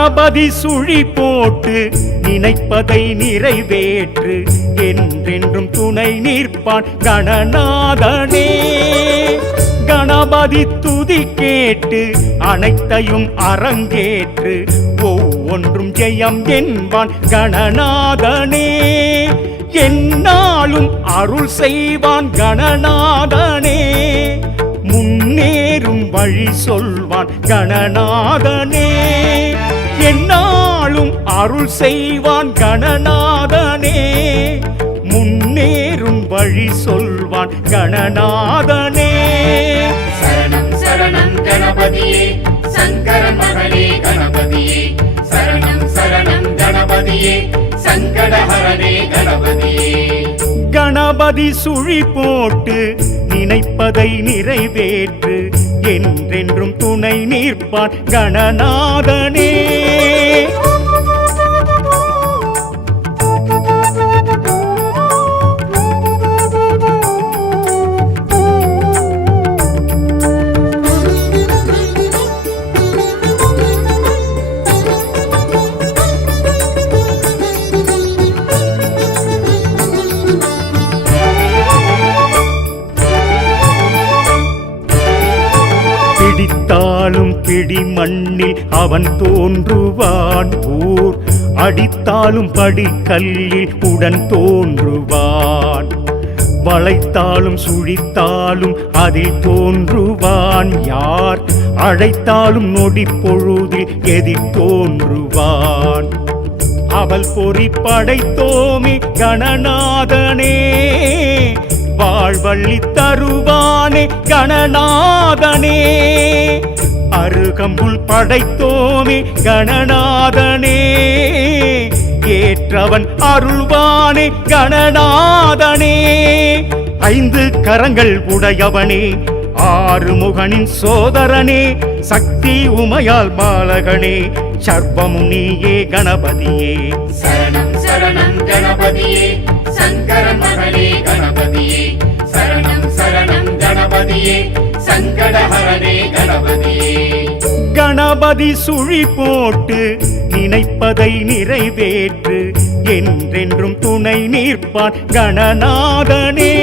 கணபதி சுழி போட்டு நினைப்பதை நிறைவேற்று என்றென்றும் துணை நிற்பான் கணநாதனே. கணபதி துதி கேட்டு அனைத்தையும் அரங்கேற்று ஒவ்வொன்றும் ஜெயம் என்பான் கணநாதனே. என்னாலும் அருள் செய்வான் கணநாதனே. முன்னேறும் வழி சொல்வான் கணநாதனே. என்னாலும் அருள் செய்வான் கணநாதனே. முன்னேறும் வழி சொல்வான் கணநாதனே. சரணம் சரணம் கணபதியே சங்கரன் மகனே கணபதியே. சரணம் சரணம் கணபதியே சங்கடஹரனே கணபதியே. கணபதி சுழி போட்டு நினைப்பதை நிறைவேற்று என்றென்றும் துணை நிற்பான் கணநாதனே. பிடித்தாலும் பிடி மண்ணில் அவன் தோன்றுவான். ஊர் அடித்தாலும் படிக்கல்லில் உடன் தோன்றுவான். வளைத்தாலும் சுழித்தாலும் அதில் தோன்றுவான். யார் அழைத்தாலும் நொடி பொழுதில் எதிர் தோன்றுவான். அவள் பொறி படைத்தோமே கணநாதனே. வாழ்வள்ளி தருவானே கணநாதனே. அருகம்புல் படைத்தோமே கணநாதனே. ஏற்றவன் அருள்வானே கணநாதனே. 5 கரங்கள் உடையவனே ஆறுமுகனின் சோதரனே. சக்தி உமையால் பாலகனே சர்வமும் நீயே கணபதியே. சரணம் சரணம் கணபதியே சங்கரன் மகனே கணபதியே. சரணம் சரணம் கணபதியே சங்கடஹரனே கணபதியே. கணபதி சுழி போட்டு நினைப்பதை நிறைவேற்று என்றென்றும் துணை நிற்பான் கணநாதனே.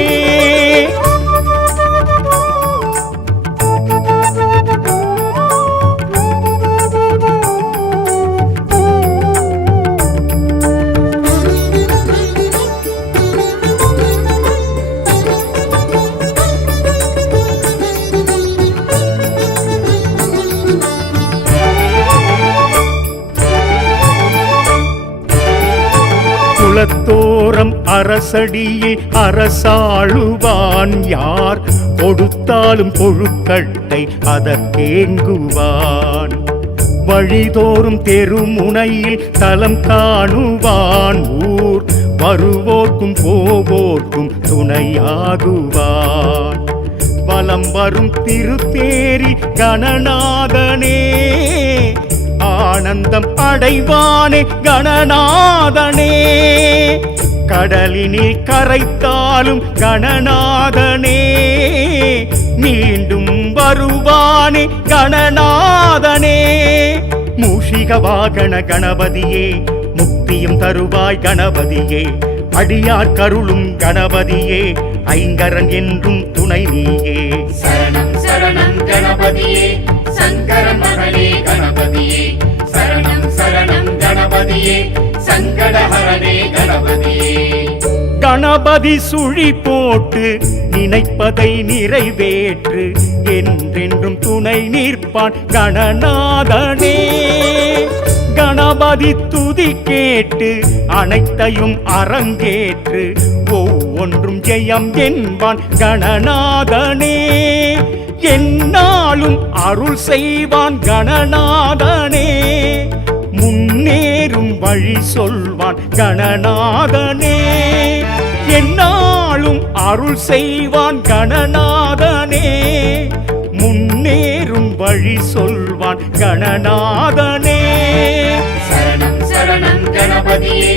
குலத்தோரம் அரசடியில் அரசாளுவான். யார் கொடுத்தாலும் கொழுக்கட்டை அதற்கேங்குவான். வழிதோறும் தெருமுனையில் தலம் காணுவான். ஊர் வருவோர்க்கும் போவோர்க்கும் துணையாகுவான். வலம் வரும் திருத்தேரி கணநாதனே. ஆனந்தம் அடைவானே கணநாதனே. கடலினில் கரைத்தாலும் கணநாதனே. மீண்டும் வருவானே கணநாதனே. மூஷிக வாகன கணபதியே முக்தியும் தருவாய் கணபதியே. அடியார் கருளும் கணபதியே ஐங்கரன் என்றும் துணை நீயே. சரணம் சரணம் கணபதியே சங்கரன் மகனே கணபதியே. சரணம் சரணம் கணபதியே சங்கடஹரனே கணபதியே. கணபதி சுழி போட்டு நினைப்பதை நிறைவேற்று என்றென்றும் துணை நிற்பான் கணநாதனே. கணபதி துதி கேட்டு அனைத்தையும் அரங்கேற்று ஒவ்வொன்றும் ஜெயம் என்பான் கணநாதனே. என்னாலும் அருள் செய்வான் கணநாதனே. முன்னேறும் வழி சொல்வான் கணநாதனே. என்னாலும் அருள் செய்வான் கணநாதனே. முன்னேறும் வழி சொல்வான் கணநாதனே. சரணம் சரணம் கணபதியே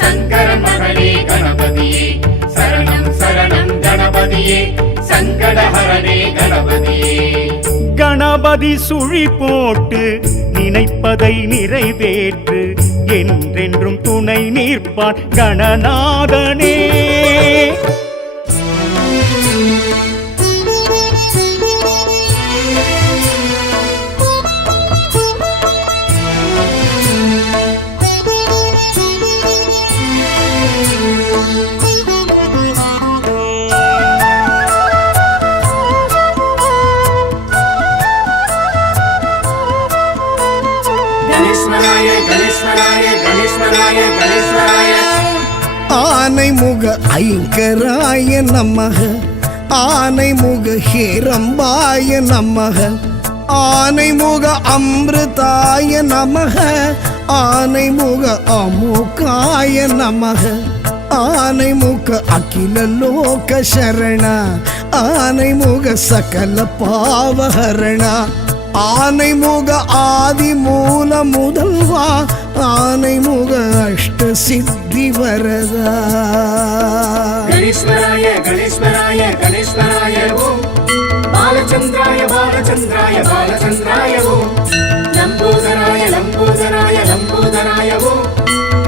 சங்கரன் மகனே கணபதியே. சரணம் சரணம் கணபதியே சங்கடஹரனே கணபதியே. கணபதி சுழி போட்டு நினைப்பதை நிறைவேற்று என்றென்றும் துணை நிற்பான் கணநாதனே. ஆனைமுக ஐங்கராய நமக, ஆனைமுக ஹேரம்பாய நமக, ஆனைமுக அமிர்தாய நமக, ஆனைமுக அமுகாய நமக, ஆனைமுக அகில லோக சரண, ஆனைமுக சகல பாவஹரண, ஆனைமுக ஆதி மூல முதல்வா, ஆனைமுக அஷ்ட சித்தி வரதா. கணேஸ்வராய கணேஸ்வராய கணேஸ்வராய ஓம், பாலச்சந்திராய பாலச்சந்திராய பாலச்சந்திராய ஓம், லம்போதராய லம்போதராய லம்போதராய ஓம்,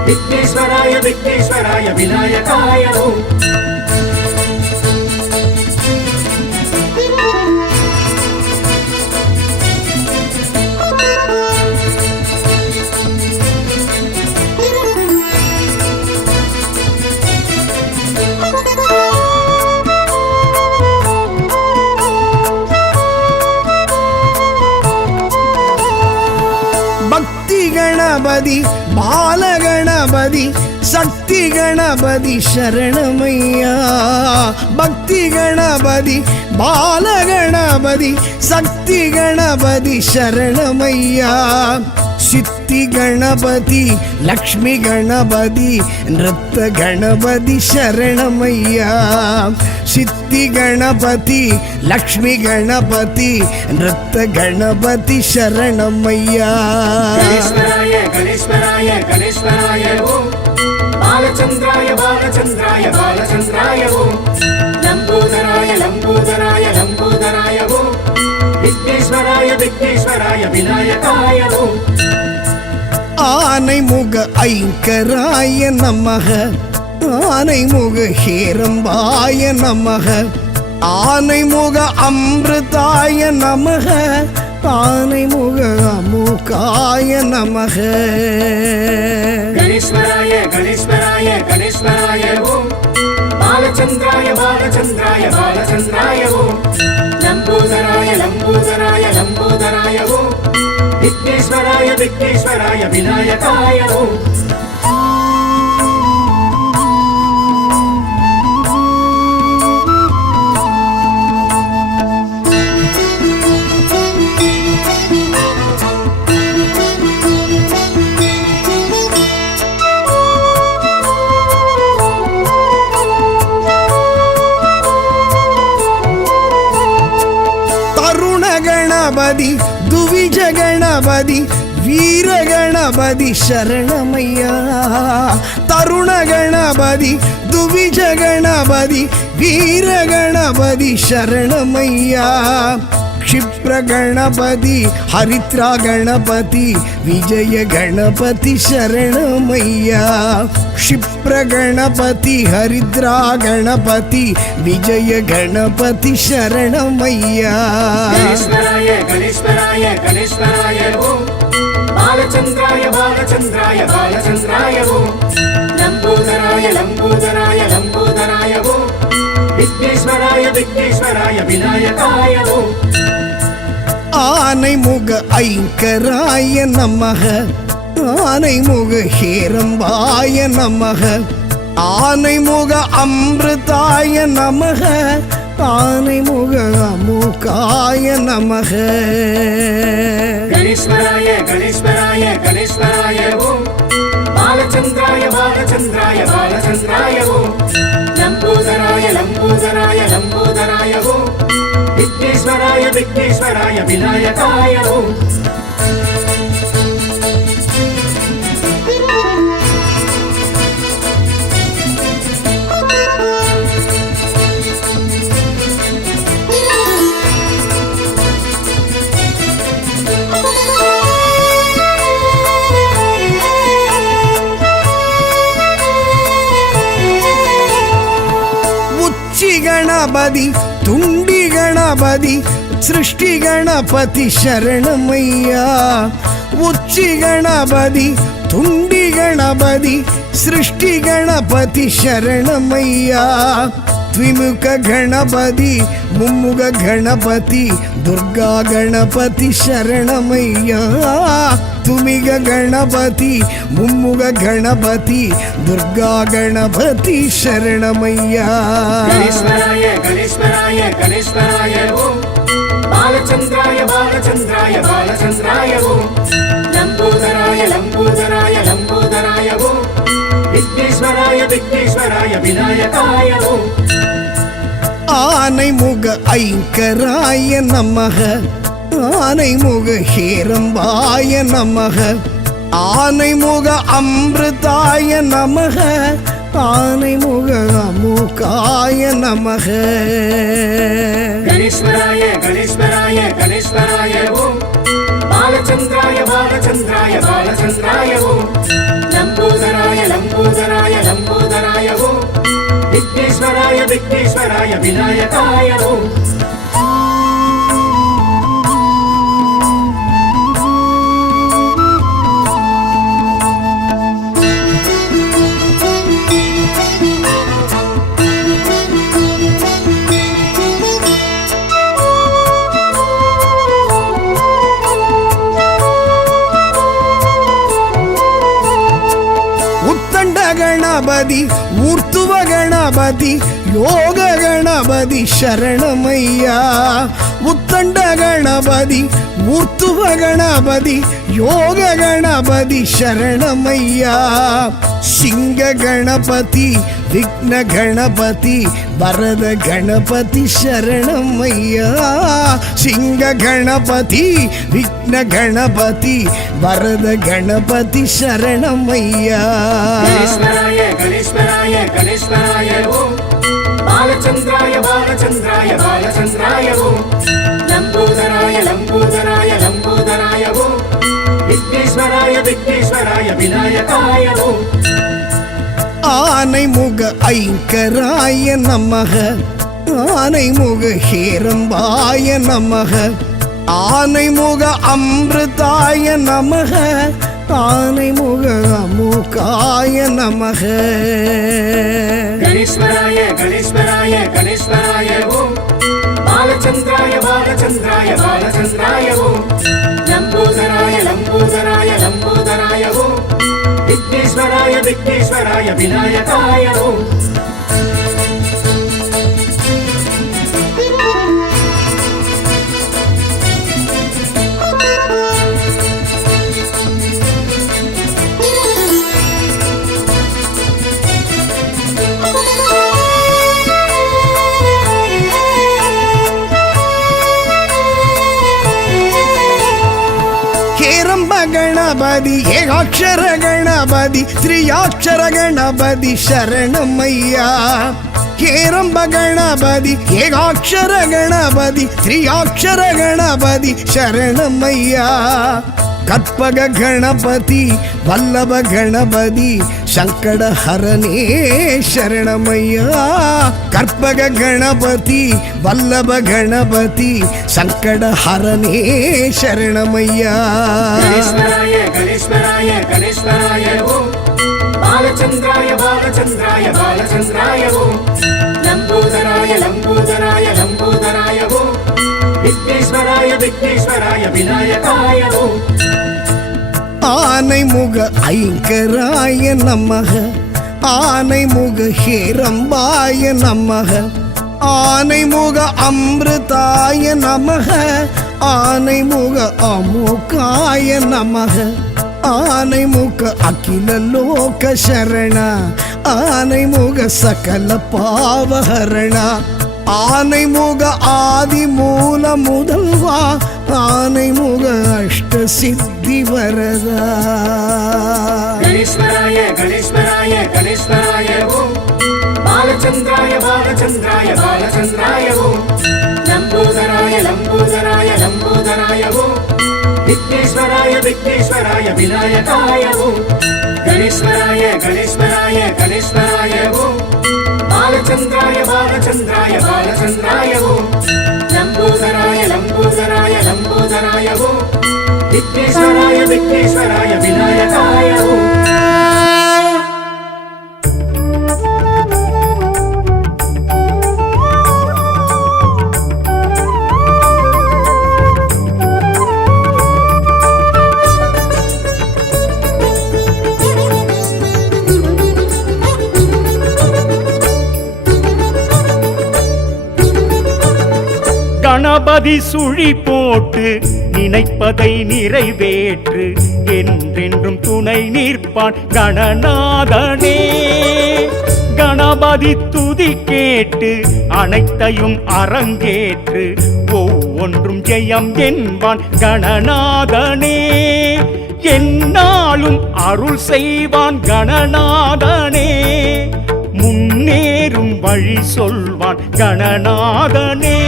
விக்னேஸ்வராய விக்னேஸ்வராய விநாயகாய ஓம். கணபதி பாலகணபதி சக்தி கணபதி சரணமையா, பக்தி கணபதி பாலகணபதி சக்தி கணபதி சரணமையா, சித்தி கணபதி லக்ஷ்மி கணபதி நிருத்த கணபதி சரணமையா, சித்தி கணபதி லக்ஷ்மி கணபதி நிருத்த கணபதி சரணமையா. கணேஸ்வராய கணேஸ்வராய கணேஸ்வராய ஓம், பாலச்சந்திராய பாலச்சந்திராய பாலச்சந்திராய ஓம், லம்போதராய லம்போதராய லம்போதராய ஓம், விக்னேஸ்வராய விக்னேஸ்வராய விநாயகாய ஓம். ஆனைமுக ஐங்கராய நமக, ஆனைமுக ஹேரம்பாய நமக, ஆனைமுக அமிர்தாய நமக, ஆனைமுக அமுகாய நமக. கணேஸ்வராய கணேஸ்வராய கணேஸ்வராய ஓம், பாலச்சந்திராய பாலச்சந்திராய பாலச்சந்திராய ஓம், லம்போதராய லம்போதராய லம்போதராய ஓம், விக்னேஸ்வராய விக்னேஸ்வராய விநாயகாய ஓம். கணபதி துவிஜ கணபதி வீர கணபதி சரணமையா, தருண கணபதி துவிஜ கணபதி வீர கணபதி சரணமையா, क्षिप्र गणपति हरिद्रा गणपति विजय गणपति शरणमैया, क्षिप्र गणपति हरिद्रा गणपति विजय गणपति शरणमैया. गणेश्वराय गणेश्वराय गणेश्वराय ओम, बालचंद्राय बालचंद्राय बालचंद्राय ओम, लंबोदराय लंबोदराय लंबोदराय ओम, विघ्नेश्वराय विघ्नेश्वराय विनायकाय ओम. ஆனைமுக ஐங்கராய நமக, ஆனைமுக ஹேரம்பாய நமக, ஆனைமுக அமிர்தாய நமக, ஆனைமுக அமுகாய நமக. गणेश्वराय गणेश्वराय गणेश्वराय ओम, बालचंद्राय बालचंद्राय बालचंद्राय ओम, लंबोदराय लंबोदराय लंबोदराय ओम, विघ्नेश्वराय विघ्नेश्वराय विनायकाय ओम. गणपति तुंडी गणपति सृष्टि गणपति शरणमय्या उच्ची गणपति तुंडी गणपति सृष्टि गणपति शरणमय्या द्विमुख गणपति मुम्मुख गणपति दुर्गा गणपति शरणमय्या तुमिग गणपति मुम्मुख गणपति दुर्गा गणपति शरणमय्या गणेश्वराय गणेश्वराय गणेश्वराय ओम बालचंद्राय बालचंद्राय बालचंद्राय ओम लंबोदराय लंबोदराय लंबोदराय ओम विघ्नेश्वराय विघ्नेश्वराय विनायकाय ओम आनैमुख ऐंकराय नमः आनैमुख हेरम्बाय नमः आनैमुख अमृताय नमः आनैमुख अमुकाय नमः गणेश्वराय गणेश्वराय गणेश्वराय ओम बालचंद्राय बालचंद्राय बालचंद्राय ओम लंबोदराय लंबोदराय लंबोदराय ओम विघ्नेश्वराय विघ्नेश्वराय विनायकाय ओम गणपति ऊर्ध्व गणपति योग गणपति शरणमय्या उत्तंड गणपति ऊर्ध्व गणपति योग गणपति शरणमय्या सिंह गणपति विघ्न गणपति वरद गणपति शरणमय्या सिंह गणपति विघ्न गणपति वरद गणपति शरणमय्या गणेश्वराय गणेश्वराय गणेश्वराय ओम बालचंद्राय बालचंद्राय बालचंद्राय ओम लंबोदराय लंबोदराय लंबोदराय ओम विघ्नेश्वराय विघ्नेश्वराय विनायकाय ओम आनैमुख ऐंकराय नमः आनैमुख हेरम्बाय नमः आनैमुख अमृताय नमः आनैमुख अमुकाय नमः गणेश्वराय गणेश्वराय गणेश्वराय ओम बालचंद्राय बालचंद्राय बालचंद्राय ओम लंबोदराय लंबोदराय लंबोदराय ओम विघ्नेश्वराय विघ्नेश्वराय विनायकाय ओम गणपति एकाक्षर गणपति त्रियाक्षर गणपति शरणमय्या हेरंब गणपति एकाक्षर गणपति त्रियाक्षर गणपति शरणमय्या कत्पग गणपति वल्लभ गणपति शंकड़ हरणे शरणमय्या कर्पग गणपति वल्लभ गणपति शंकड़ हरणे शरणमय्या गणेश्वराय गणेश्वराय गणेश्वराय ओम बालचंद्राय बालचंद्राय बालचंद्राय ओम लंबोदराय लंबोदराय लंबोदराय ओम विघ्नेश्वराय विघ्नेश्वराय विनायकाय ओम आनैमुख ऐंकराय नमः आनैमुख हेरम्बाय नमः आनैमुख अमृताय नमः आनैमुख अमुकाय नमः आनैमुख अखिल लोक शरण आनैमुख सकल पावहरण आनैमुख आदि मूल मुदल्वा आनैमुख अष्ट सिद्धि वरदा गणेश्वराय गणेश्वराय गणेश्वराय ओम बालचंद्राय बालचंद्राय बालचंद्राय ओम लंबोदराय लंबोदराय लंबोदराय ओम विघ्नेश्वराय विघ्नेश्वराय विनायकाय ओम गणेश्वराय गणेश्वराय गणेश्वराय ओम பாலச்சந்திராய பாலச்சந்திராய பாலச்சந்திராய ஓம் லம்போதராய லம்போதராய லம்போதராய ஓம் விக்னேஸ்வராய விக்னேஸ்வராய விநாயகாய ஓம் கணபதி சுழி போட்டு நினைப்பதை நிறைவேற்று என்றென்றும் துணை நிற்பான் கணநாதனே. கணபதி துதி கேட்டு அனைத்தையும் அரங்கேற்று ஒவ்வொன்றும் ஜெயம் என்பான் கணநாதனே. என்னாலும் அருள் செய்வான் கணநாதனே. முன்னேறும் வழி சொல்வான் கணநாதனே.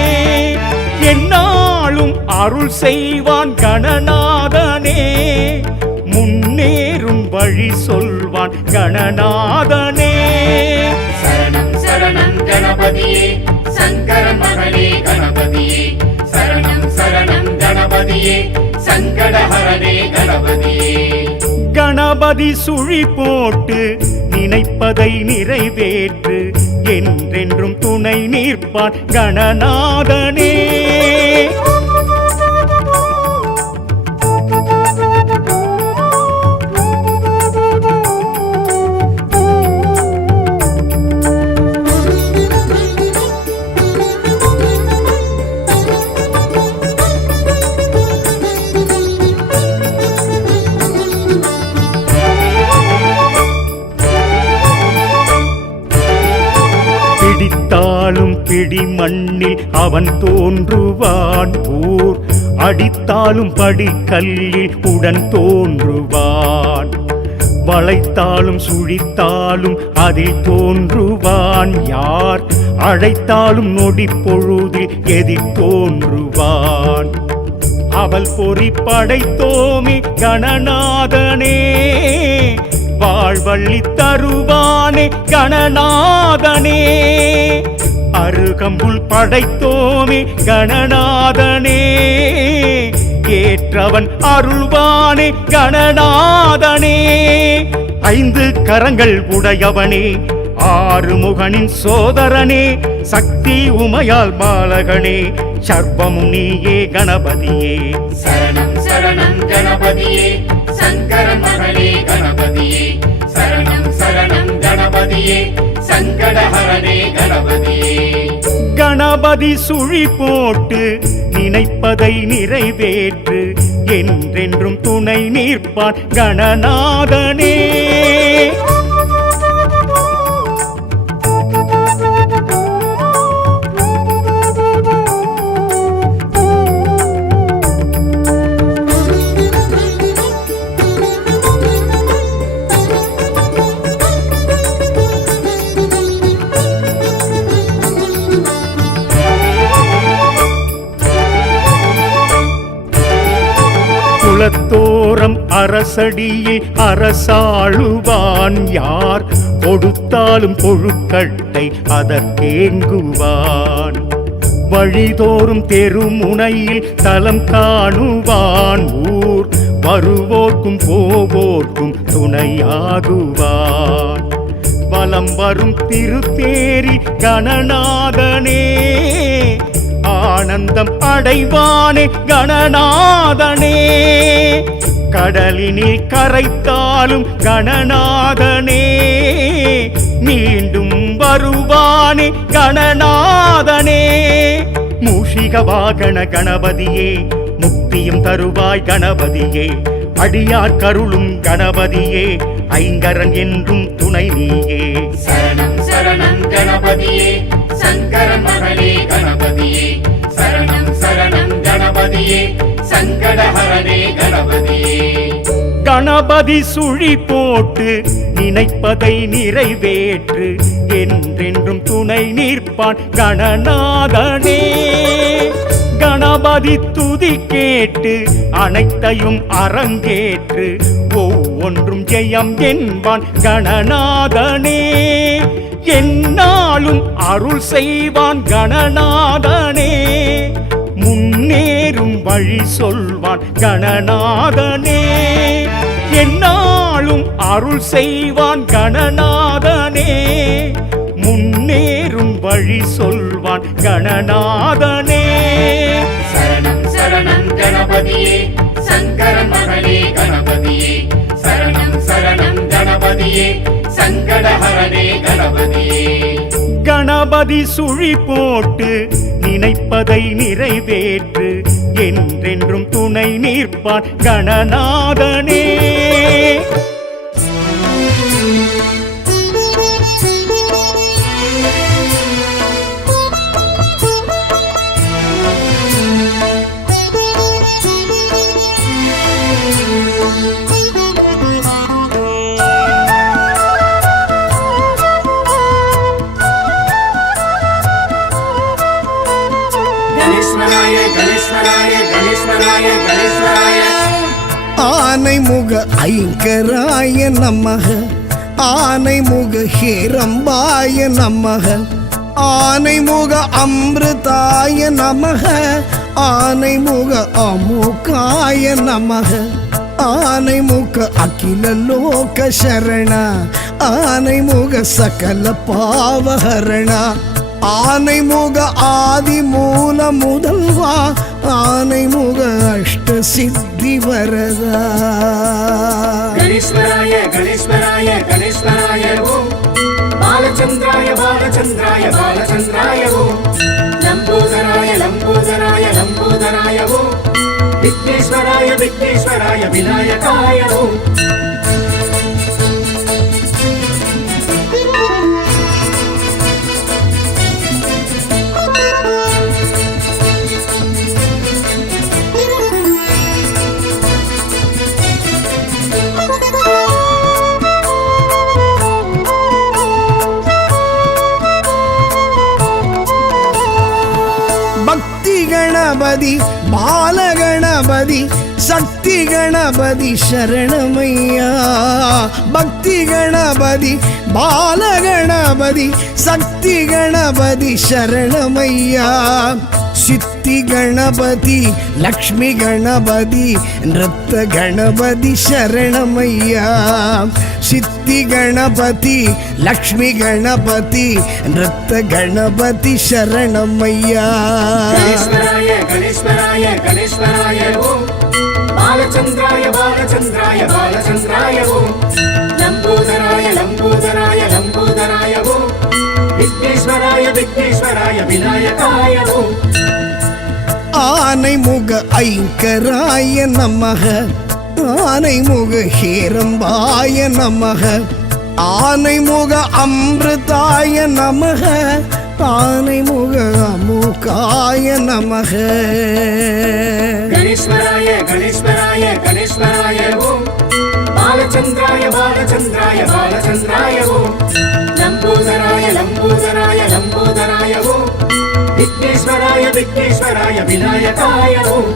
என்னாலும் அருள் செய்வான் கணநாதனே. முன்னேறும் வழி சொல்வான் கணநாதனே. சரணம் சரணம் கணபதியே சங்கரன் மகனே கணபதியே சரணம் சரணம் கணபதியே சங்கடஹரனே கணபதியே. கணபதி சுழி போட்டு நினைப்பதை நிறைவேற்று என்றென்றும் துணை நிற்பான் கணநாதனே. பிடித்தாலும் பிடி மண்ணில் அவன் தோன்றுவான். ஊர் அடித்தாலும் படிக்கல்லில் உடன் தோன்றுவான். வளைத்தாலும் சுழித்தாலும் அதில் தோன்றுவான். யார் அழைத்தாலும் நொடி பொழுதில் எதிர் தோன்றுவான். அவள் பொறி படைத்தோமி கணநாதனே. வாழ்வள்ளி தருவானே கணநாதனே. அருகம்புல் படைத்தோமே கணநாதனே. ஏற்றவன் அருள்வானே கணநாதனே. 5 கரங்கள் உடையவனே ஆறுமுகனின் சோதரனே. சக்தி உமையால் பாலகனே சர்வமும் நீயே கணபதியே. சரணம் சரணம் கணபதியே சங்கரன் மகனே கணபதியே சரணம் சரணம் கணபதியே சங்கடஹரனே கணபதியே. கணபதி சுழி போட்டு நினைப்பதை நிறைவேற்று என்றென்றும் துணை நிற்பான் கணநாதனே. குலத்தோரம் அரசடியில் அரசாளுவான். யார் கொடுத்தாலும் கொழுக்கட்டை அதற்கேங்குவான். வழிதோறும் தெருமுனையில் தலம் காணுவான். ஊர் வருவோர்க்கும் போவோர்க்கும் துணையாகுவான். வலம் வரும் திருத்தேரி கணநாதனே. ஆனந்தம் அடைவானே கணநாதனே. கடலினில் கரைத்தாலும் கணநாதனே. மீண்டும் வருவானே கணநாதனே. மூஷிக வாகன கணபதியே முக்தியும் தருவாய் கணபதியே. அடியார் கருளும் கணபதியே ஐங்கரன் என்றும் துணை நீயே. சரணம் சரணம் கணபதியே சங்கரன் மகனே கணபதியே சரணம் சரணம் கணபதியே சங்கடஹரனே கணபதியே. கணபதி சுழி போட்டு நினைப்பதை நிறைவேற்று என்றென்றும் துணை நிற்பான் கணநாதனே. கணபதி துதி கேட்டு அனைத்தையும் அரங்கேற்று ஒவ்வொன்றும் ஜெயம் என்பான் கணநாதனே. என்னாலும் அருள் செய்வான் கணநாதனே, முன்னேறும் வழி சொல்வான் கணநாதனே. என்னாலும் அருள் செய்வான் கணநாதனே, முன்னேறும் வழி சொல்வான் கணநாதனே. சரணம் சரணம் கணபதியே சங்கரன் மகனே கணபதியே, சரணம் சரணம் கணபதியே சங்கடஹரனே கணபதியே. கணபதி சுழி போட்டு நினைப்பதை நிறைவேற்று, என்றென்றும் துணை நிற்பான் கணநாதனே. கணேஸ்வராய கணேஸ்வராய கணேஸ்வராய கணேஸ்வராய. ஆனைமுக ஐங்கராய நமக, ஆனைமுக ஹேரம்பாய நமக, ஆனைமுக அமிர்தாய நமக, ஆனைமுக அமுகாய நமக, ஆனைமுக அகில லோக சரண, ஆனைமுக சகல பாவஹரண, ஆனைமுக ஆதி மூல முதல்வா, ஆனைமுக அஷ்ட சித்தி வரதா. கணேஸ்வராய கணேஸ்வராய கணேஸ்வராய ஓம், பாலச்சந்திராய பாலச்சந்திராய பாலச்சந்திராய ஓம், லம்போதராய லம்போதராய லம்போதராய ஓம், விக்னேஸ்வராய விக்னேஸ்வராய விநாயகாய ஓம். கணபதி பாலகணபதி சக்தி கணபதி சரணமையா, பக்தி கணபதி பாலகணபதி சக்தி கணபதி சரணமையா, சித்தி கணபதி லக்ஷ்மி கணபதி நிருத்த கணபதி சரணமையா, சித்தி கணபதி லக்ஷ்மி கணபதி நிருத்த கணபதி சரணமையா. கணேஸ்வராய கணேஸ்வராய கணேஸ்வராய ஓம், பாலச்சந்திராய பாலச்சந்திராய பாலச்சந்திராய ஓம், லம்போதராய லம்போதராய லம்போதராய ஓம், விக்னேஸ்வராய விக்னேஸ்வராய விநாயகாய ஓம். ஆனைமுக ஐங்கராய நமக, ஆனைமுக ஹேரம்பாய நமக, ஆனைமுக அமிர்தாய நமக, ஆனைமுக அமுகாய நமக. கணேஸ்வராய கணேஸ்வராய கணேஸ்வராய ஓம், பாலச்சந்திராய பாலச்சந்திராய பாலச்சந்திராய ஓம், லம்போதராய லம்போதராய லம்போதராய ஓம், விக்னேஸ்வராய விக்னேஸ்வராய விநாயகாய ஓம்.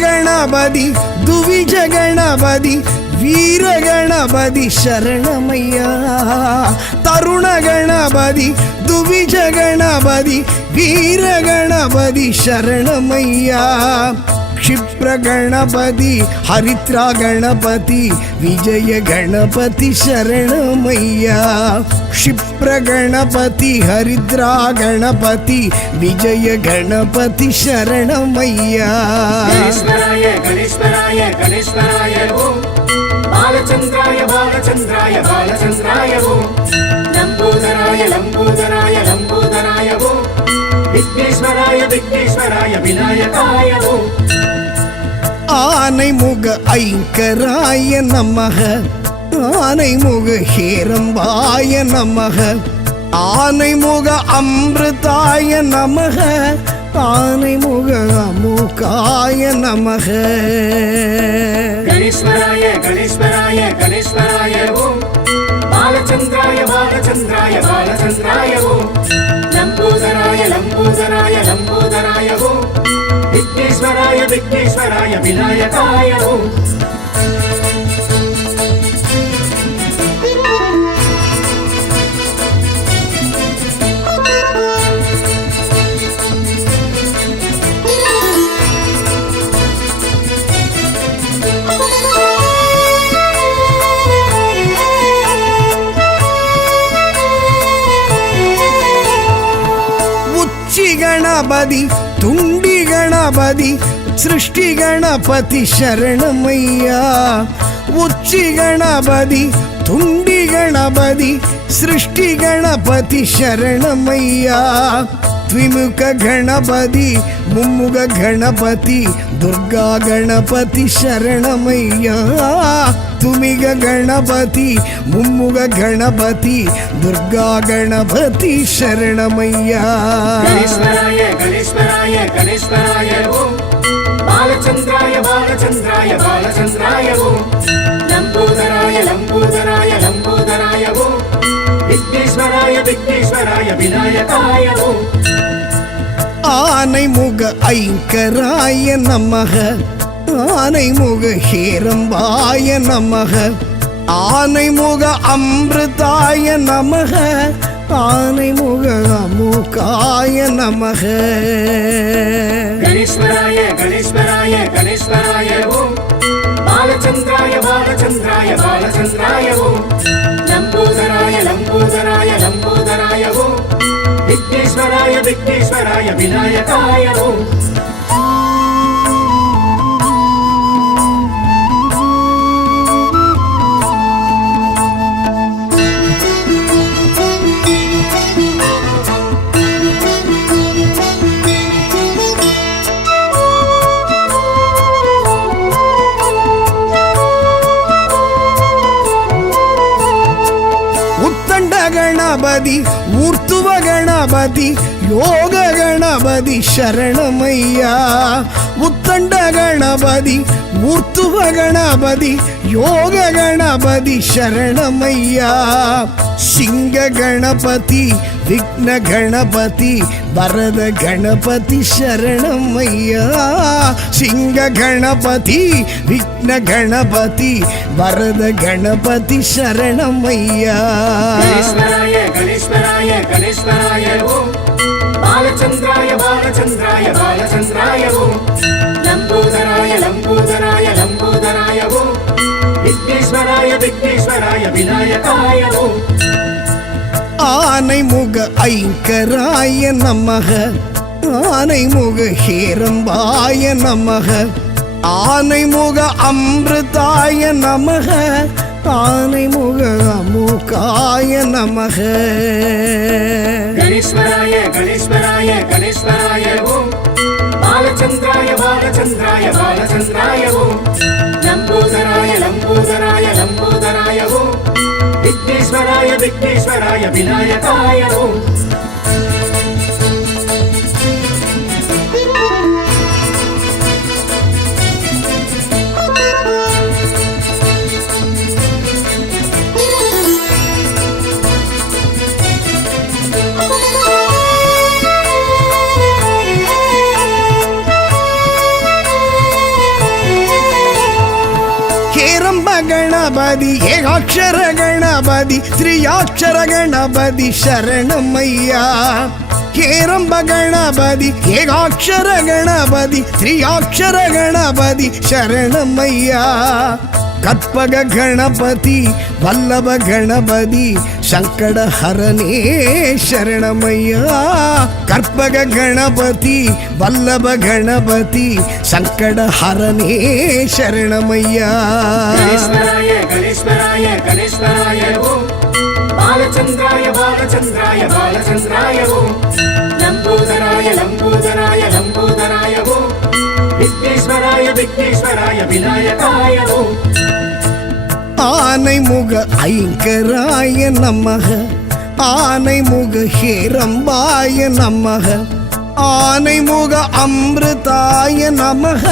கணபதி துவிஜ கணபதி வீர கணபதி சரணமையா, தருண கணபதி துவிஜ கணபதி வீர கணபதி சரணமையா, क्षिप्र गणपति हरिद्रा गणपति विजय गणपति शरणमय्या, क्षिप्र गणपति हरिद्रा गणपति विजय गणपति शरणमय्या. गणेश्वराय गणेश्वराय गणेश्वराय ओम, बालचंद्राय बालचंद्राय बालचंद्राय ओम, लंबोदराय लंबोदराय लंबोदराय ओम, विघ्नेश्वराय विघ्नेश्वराय विनायकाय ओम. ஆனைமுக ஐங்கராய நமக, ஆனைமுக ஹேரம்பாய நமக, ஆனைமுக அமிர்தாய நமக, ஆனைமுக அமுகாய நமக. கணேஸ்வராய கணேஸ்வராய கணேஸ்வராய ஓம். பாலச்சந்திராய பாலச்சந்திராய பாலச்சந்திராய ஓம். லம்போதராய லம்போதராய லம்போதராய ஓம். விக்னேஸ்வராய விக்னேஸ்வராய விநாயகாய ஓம். ಗಣಪತಿ ತುಂಡಿ ಗಣಪತಿ ಸೃಷ್ಟಿ ಗಣಪತಿ ಶರಣಮಯ್ಯ. ಉಚ್ಚಿ ಗಣಪತಿ ತುಂಡಿ ಗಣಪತಿ ಸೃಷ್ಟಿ ಗಣಪತಿ ಶರಣಮಯ್ಯ. ದ್ವಿಮುಖ ಗಣಪತಿ ಮುಮ್ಮುಗ ಗಣಪತಿ ದುರ್ಗಾ ಗಣಪತಿ ಶರಣಮಯ್ಯ. ತುಮಿಗ ಗಣಪತಿ ಮುಮ್ಮುಗ ಗಣಪತಿ ದುರ್ಗಾ ಗಣಪತಿ ಶರಣಮಯ್ಯ. ಗಣೇಶ್ವರಾಯ ಗಣೇಶ್ವರಾಯ ಗಣೇಶ್ವರಾಯ ಓಂ. ಬಾಲಚಂದ್ರಾಯ ಬಾಲಚಂದ್ರಾಯ ಬಾಲಚಂದ್ರಾಯ ಓಂ. ಲಂಬೋದರಾಯ ಲಂಬೋದರಾಯ ಲಂಬೋದರಾಯ ಓಂ. ವಿಘ್ನೇಶ್ವರಾಯ ವಿಘ್ನೇಶ್ವರಾಯ ವಿನಾಯಕಾಯ ಓಂ. ஆனைமுக ஐங்கராய நமக. ஆனைமுக ஹேரம்பாய நமக. ஆனைமுக அமிர்தாய நமக. ஆனைமுக அமுகாய நமக. கணேஸ்வராய கணேஸ்வராய கணேஸ்வராய ஓம். பாலச்சந்திராய பாலச்சந்திராய பாலச்சந்திராய ஓம். லம்போதராய லம்போதராய லம்போதராய ஓம். விக்னேஸ்வராய விக்னேஸ்வராய விநாயகாய ஓம். ಗಣಪತಿ ಊರ್ತುವ ಗಣಪತಿ ಯೋಗ ಗಣಪತಿ ಶರಣಮಯ್ಯ. ಉತ್ತಂಡ ಗಣಪತಿ ಊರ್ತುವ ಗಣಪತಿ ಯೋಗ ಗಣಪತಿ ಶರಣಮಯ್ಯ. ಸಿಂಗ ಗಣಪತಿ ವಿಘ್ನ ಗಣಪತಿ ವರದ ಗಣಪತಿ ಶರಣಮಯ್ಯ. ಸಿಂಗ ಗಣಪತಿ ವಿಘ್ನ ಗಣಪತಿ ವರದ ಗಣಪತಿ ಶರಣಮಯ್ಯ. ಗಣೇಶ್ವರಾಯ ಗಣೇಶ್ವರಾಯ ಗಣೇಶ್ವರಾಯ ಓಂ. ಬಾಲಚಂದ್ರಾಯ ಬಾಲಚಂದ್ರಾಯ ಬಾಲಚಂದ್ರಾಯ ಓಂ. ಲಂಬೋದರಾಯ ಲಂಬೋದರಾಯ ಲಂಬೋದರಾಯ ಓಂ. ವಿಘ್ನೇಶ್ವರಾಯ ವಿಘ್ನೇಶ್ವರಾಯ ವಿನಾಯಕಾಯ ಓಂ. ஆனைமுக ஐங்கராய நமக. ஆனைமுக ஹேரம்பாய நமக. ஆனைமுக அமிர்தாய நமக. ஆனைமுக அமுகாய நமக. கணேஸ்வராய கணேஸ்வராய கணேஸ்வராய ஓம். பாலச்சந்திராய பாலச்சந்திராய பாலச்சந்திராய ஓம். லம்போதராய லம்போதராய லம்போதராய ஓம். விக்னேஸ்வராய விக்னேஸ்வராய விநாயகாய ஓம். ಗಣಪತಿ ಏಕಾಕ್ಷರ ಗಣಪತಿ ತ್ರಿಯಾಕ್ಷರ ಗಣಪತಿ ಶರಣಮಯ್ಯ. ಹೇರಂಬ ಗಣಪತಿ ಏಕಾಕ್ಷರ ಗಣಪತಿ ತ್ರಿಯಾಕ್ಷರ ಗಣಪತಿ ಶರಣಮಯ್ಯ. ಕற்பಗ ಗಣಪತಿ ವಲ್ಲಭ ಗಣಪತಿ ಸಂಕಟ ಹರನೇ ಶರಣಮಯ್ಯ. ಕற்பಗ ಗಣಪತಿ ವಲ್ಲಭ ಗಣಪತಿ ಸಂಕಟ ಹರನೇ ಶರಣಮಯ್ಯ. ಗಣೇಶ್ವರಾಯ ಗಣೇಶ್ವರಾಯ ಗಣೇಶ್ವರಾಯ ಓಂ. ಬಾಲಚಂದ್ರಾಯ ಬಾಲಚಂದ್ರಾಯ ಬಾಲಚಂದ್ರಾಯ ಓಂ. ಲಂಬೋದರಾಯ ಲಂಬೋದರಾಯ ಲಂಬೋದರಾಯ ಓಂ. ವಿಘ್ನೇಶ್ವರಾಯ ವಿಘ್ನೇಶ್ವರಾಯ ವಿನಾಯಕಾಯ ಓಂ. ஆனைமுக ஐங்கராய நமக. ஆனைமுக ஹேரம்பாய நமக. ஆனைமுக அமிர்தாய நமக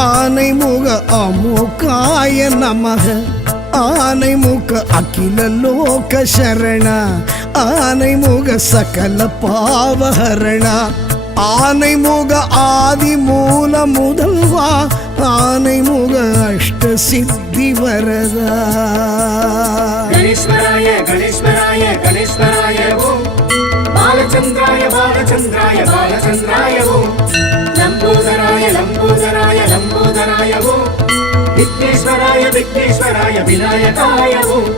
ஆனைமுக அமுகாய நமக ஆனைமுக அகில லோக சரண ஆனைமுக சகல பாவஹரண ஆனைமுக ஆதி மூல முதல்வா ஆனைமுக அஷ்ட சித்தி வரதா கணேஸ்வராய கணேஸ்வராய கணேஸ்வராய ஓம் பாலச்சந்திராய பாலச்சந்திராய பாலச்சந்திராய ஓம் லம்போதராய லம்போதராய லம்போதராய ஓம் விக்னேஸ்வராய விக்னேஸ்வராய விநாயகாய ஓம்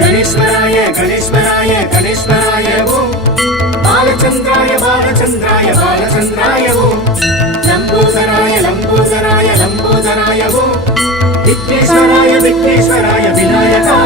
கணேஸ்வராய கணேஸ்வராய கணேஸ்வராய ஓம் பாலச்சந்திராய பாலச்சந்திராய பாலச்சந்திராய ஓம் லம்போதராய லம்போதராய லம்போதராய ஓம் விக்னேஸ்வராய விக்னேஸ்வராய விநாயகாய